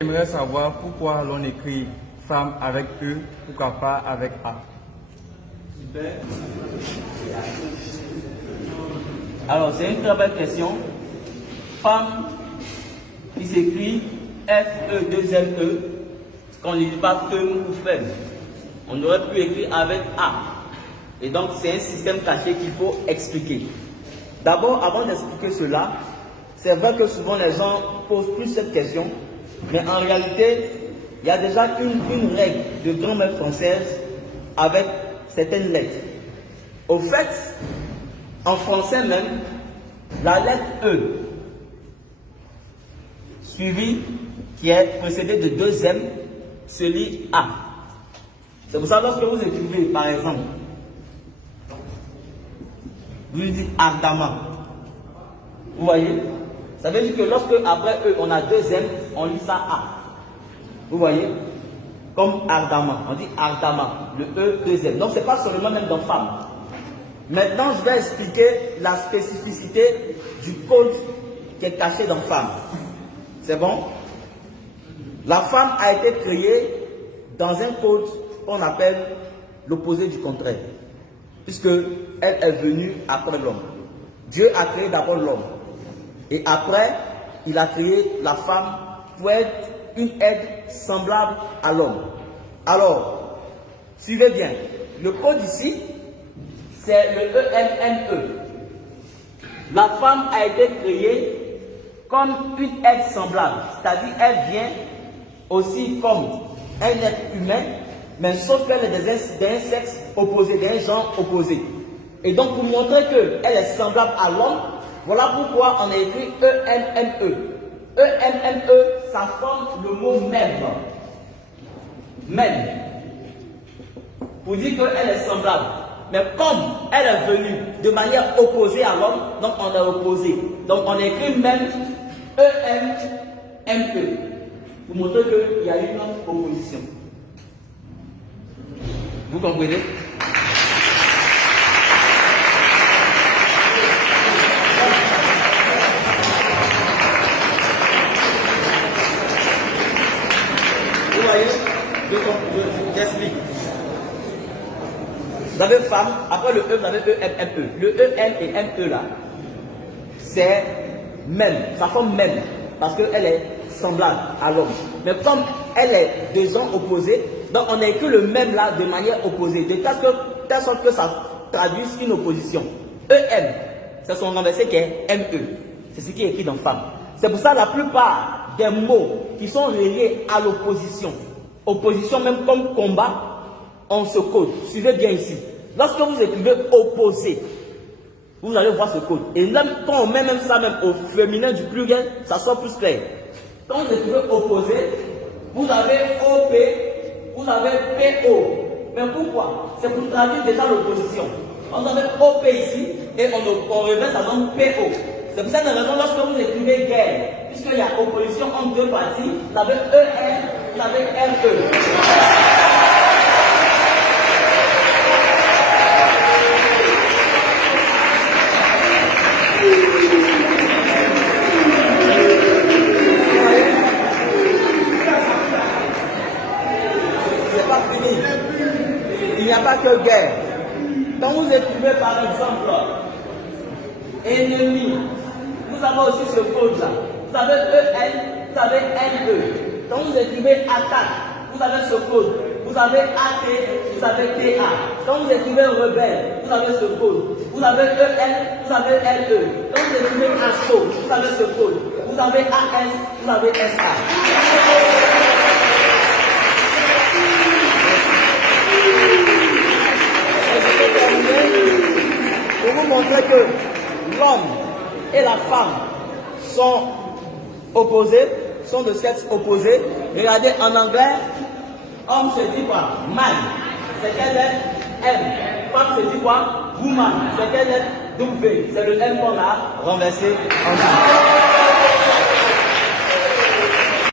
J'aimerais savoir pourquoi l'on écrit femme avec E, pourquoi pas avec A. Alors, c'est une très belle question. Femme qui s'écrit F-E-2-L-E, qu'on ne dit pas femme ou femme. On aurait pu écrire avec A. Et donc, c'est un système caché qu'il faut expliquer. D'abord, avant d'expliquer cela, c'est vrai que souvent les gens posent plus cette question, mais en réalité, il y a déjà une règle de grammaire française avec certaines lettres. Au fait, en français même, la lettre E, suivie, qui est précédée de deux M, se lit A. C'est pour ça que lorsque vous écrivez, par exemple, vous dites ardemment. Vous voyez? Ça veut dire que lorsque après E, on a deux M, on lit ça A. Vous voyez? Comme ardemment. On dit ardemment. Le E, deux M. Donc, ce n'est pas seulement même dans femme. Maintenant, je vais expliquer la spécificité du code qui est caché dans femme. C'est bon? La femme a été créée dans un code qu'on appelle l'opposé du contraire. Puisque elle est venue après l'homme. Dieu a créé d'abord l'homme. Et après, il a créé la femme pour être une aide semblable à l'homme. Alors, suivez bien. Le code ici, c'est le E-M-N-E. La femme a été créée comme une aide semblable. C'est-à-dire, elle vient aussi comme un être humain, mais sauf qu'elle est d'un sexe opposé, d'un genre opposé. Et donc, pour montrer qu'elle est semblable à l'homme, voilà pourquoi on a écrit E-M-M-E. E-M-M-E, ça forme le mot même. Même. Pour dire qu'elle est semblable. Mais comme elle est venue de manière opposée à l'homme, donc on est opposé. Donc on a écrit même E-M-M-E. Pour montrer qu'il y a une opposition. Vous comprenez? Vous voyez? J'explique. Vous avez femme, après le E, vous avez E-M-M-E. Le E-M et M-E là, c'est même, ça forme même, parce qu'elle est semblable à l'homme. Mais comme elle est de genre opposés, donc on a écrit le même là de manière opposée, de telle sorte que ça traduise une opposition. E-M, c'est son renversé qui est M-E. C'est ce qui est écrit dans femme. C'est pour ça que la plupart des mots qui sont reliés à l'opposition, opposition même comme combat, on se code. Suivez bien ici. Lorsque vous écrivez opposé, vous allez voir ce code. Et même quand on met même ça même au féminin du pluriel, ça sort plus clair. Quand vous écrivez opposé, vous avez OP, vous avez PO. Mais pourquoi? C'est pour traduire déjà l'opposition. On avait OP ici et on reverse ça dans PO. C'est pour cette raison, lorsque vous écrivez guerre, puisqu'il y a opposition entre deux parties, vous avez ER, vous avez RE. Il n'y a pas que guerre. Quand vous écrivez par exemple ennemi, vous avez aussi ce code-là. Vous avez EN, vous avez NE. Quand vous écrivez attaque, vous avez ce code. Vous avez AT, vous avez TA. Quand vous écrivez rebelle, vous avez ce code. Vous avez EN, vous avez LE. Quand vous écrivez assaut, vous avez ce code. Vous avez AS, vous avez SA. Pour vous montrer que l'homme et la femme sont opposés, sont de sexe opposé. Regardez en anglais, homme se dit quoi? Man. C'est quelle lettre? M. Femme se dit quoi? Woman. C'est quelle lettre? W. C'est le M qu'on a renversé en bas.